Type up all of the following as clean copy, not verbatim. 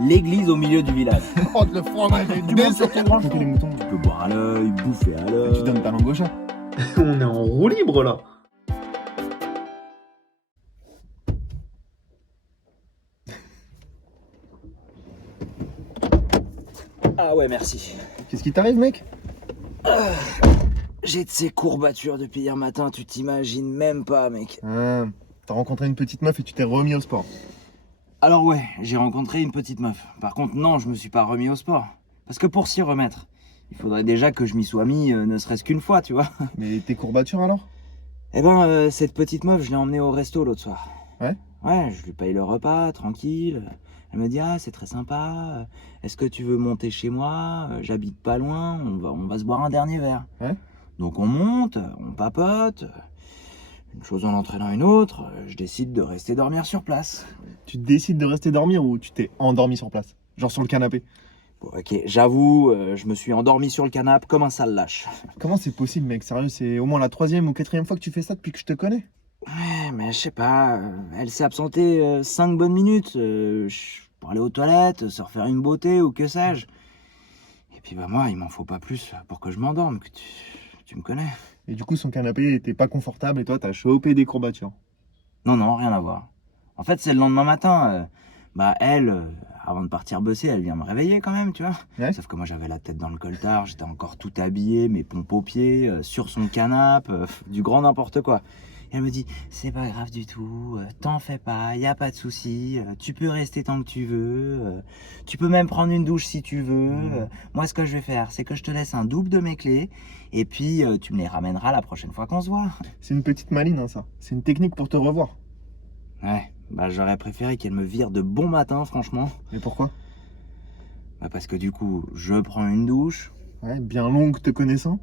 l'église au milieu du village. Oh, le fromage est Tu montes sur tes branches. les moutons. Tu peux boire à l'œil, bouffer à l'œil. Tu donnes ta langue au chat. On est en roue libre là. Ah ouais, merci. Qu'est-ce qui t'arrive, mec? J'ai de ces courbatures depuis hier matin, tu t'imagines même pas, mec. Ah, t'as rencontré une petite meuf et tu t'es remis au sport. Alors ouais, j'ai rencontré une petite meuf. Par contre, non, je me suis pas remis au sport. Parce que pour s'y remettre, il faudrait déjà que je m'y sois mis ne serait-ce qu'une fois, tu vois. Mais tes courbatures alors? Eh ben, cette petite meuf, je l'ai emmenée au resto l'autre soir. Ouais? Ouais, je lui paye le repas, tranquille. Elle me dit, ah, c'est très sympa. Est-ce que tu veux monter chez moi? J'habite pas loin, on va se boire un dernier verre. Ouais? Donc on monte, on papote. Une chose en entraînant une autre, je décide de rester dormir sur place. Tu décides de rester dormir ou tu t'es endormi sur place? Genre sur le canapé? Bon, ok, j'avoue, je me suis endormi sur le canapé comme un sale lâche. Comment c'est possible, mec? Sérieux, c'est au moins la 3e ou 4e fois que tu fais ça depuis que je te connais. Ouais, mais je sais pas, elle s'est absentée 5 bonnes minutes pour aller aux toilettes, se refaire une beauté ou que sais-je. Et puis bah moi, il m'en faut pas plus pour que je m'endorme, que tu me connais. Et du coup, son canapé était pas confortable et toi, t'as chopé des courbatures. Non, rien à voir. En fait, c'est le lendemain matin, elle, avant de partir bosser, elle vient me réveiller quand même, tu vois. Ouais. Sauf que moi, j'avais la tête dans le coltard, j'étais encore tout habillé, mes pompes aux pieds, sur son canapé, du grand n'importe quoi. Et elle me dit, c'est pas grave du tout, t'en fais pas, y a pas de souci, tu peux rester tant que tu veux, tu peux même prendre une douche si tu veux. Moi, ce que je vais faire, c'est que je te laisse un double de mes clés, et puis tu me les ramèneras la prochaine fois qu'on se voit. C'est une petite maline, hein, ça. C'est une technique pour te revoir. Ouais, bah j'aurais préféré qu'elle me vire de bon matin, franchement. Mais pourquoi? Bah parce que du coup, je prends une douche. Ouais, bien longue te connaissant.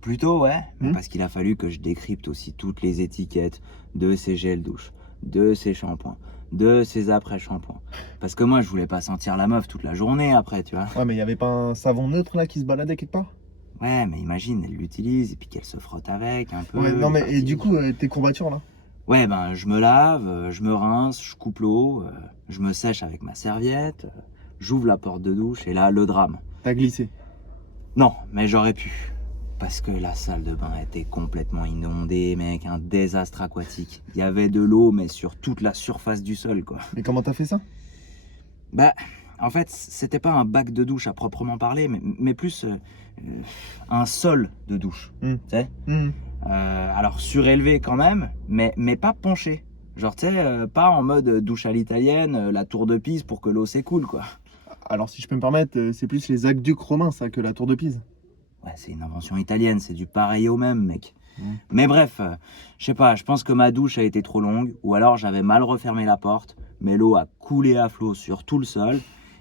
Plutôt, ouais. Mais Hmm. parce qu'il a fallu que je décrypte aussi toutes les étiquettes de ces gels douche, de ces shampoings, de ces après-shampoings. Parce que moi, je voulais pas sentir la meuf toute la journée après, tu vois. Ouais, mais y avait pas un savon neutre là qui se baladait quelque part? Ouais, mais imagine, elle l'utilise et puis qu'elle se frotte avec un peu. Ouais, non, mais et partie. du coup, tes courbatures là? Ouais, ben, je me lave, je me rince, je coupe l'eau, je me sèche avec ma serviette, j'ouvre la porte de douche et là, le drame. T'as glissé. Non, mais j'aurais pu. Parce que la salle de bain était complètement inondée, mec, un désastre aquatique. Il y avait de l'eau, mais sur toute la surface du sol, quoi. Mais comment t'as fait ça? Bah, en fait, c'était pas un bac de douche à proprement parler, mais plus un sol de douche, Hmm. tu sais. Hmm. Alors surélevé quand même, mais pas penché. Genre, tu sais, pas en mode douche à l'italienne, la tour de Pise pour que l'eau s'écoule, quoi. Alors, si je peux me permettre, c'est plus les aqueducs romains, ça, que la tour de Pise. Ouais, c'est une invention italienne, c'est du pareil au même, mec. Ouais. Mais bref, je sais pas, je pense que ma douche a été trop longue, ou alors j'avais mal refermé la porte, mais l'eau a coulé à flot sur tout le sol.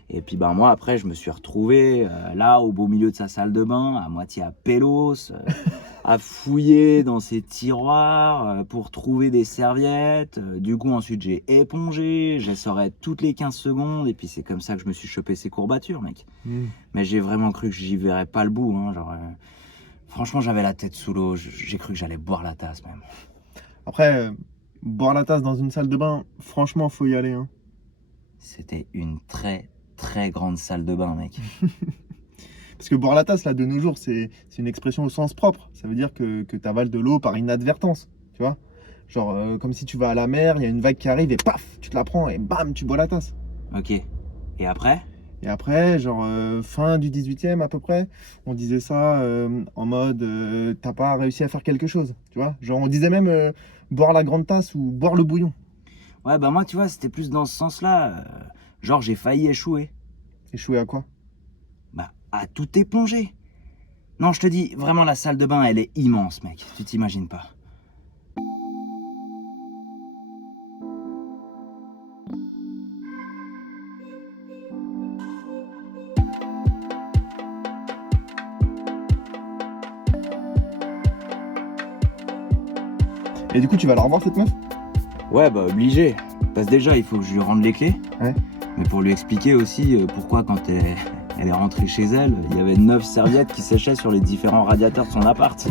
Et puis ben moi après je me suis retrouvé là au beau milieu de sa salle de bain, à moitié à pélos, à fouiller dans ses tiroirs pour trouver des serviettes. Du coup ensuite j'ai épongé, j'essorais toutes les 15 secondes et puis c'est comme ça que je me suis chopé ces courbatures, mec. Hmm. Mais j'ai vraiment cru que j'y verrais pas le bout, hein, genre franchement j'avais la tête sous l'eau, j'ai cru que j'allais boire la tasse même. Après, boire la tasse dans une salle de bain, franchement, faut y aller, hein. C'était une très grande salle de bain, mec. Parce que boire la tasse, là, de nos jours, c'est une expression au sens propre. Ça veut dire que tu avales de l'eau par inadvertance, tu vois. Genre, comme si tu vas à la mer, il y a une vague qui arrive et paf, tu te la prends et bam, tu bois la tasse. Ok. Et après? Et après, genre, fin du 18e à peu près, on disait ça en mode, t'as pas réussi à faire quelque chose, tu vois. Genre, on disait même boire la grande tasse ou boire le bouillon. Ouais, bah moi, tu vois, c'était plus dans ce sens-là. Genre, j'ai failli échouer. Échouer à quoi? Bah, à tout éponger. Non, je te dis, vraiment, la salle de bain, elle est immense, mec. Tu t'imagines pas. Et du coup, tu vas la revoir, cette meuf? Ouais, bah, obligé. Parce que déjà, il faut que je lui rende les clés. Ouais. Mais pour lui expliquer aussi pourquoi, quand elle est rentrée chez elle, il y avait 9 serviettes qui séchaient sur les différents radiateurs de son appart.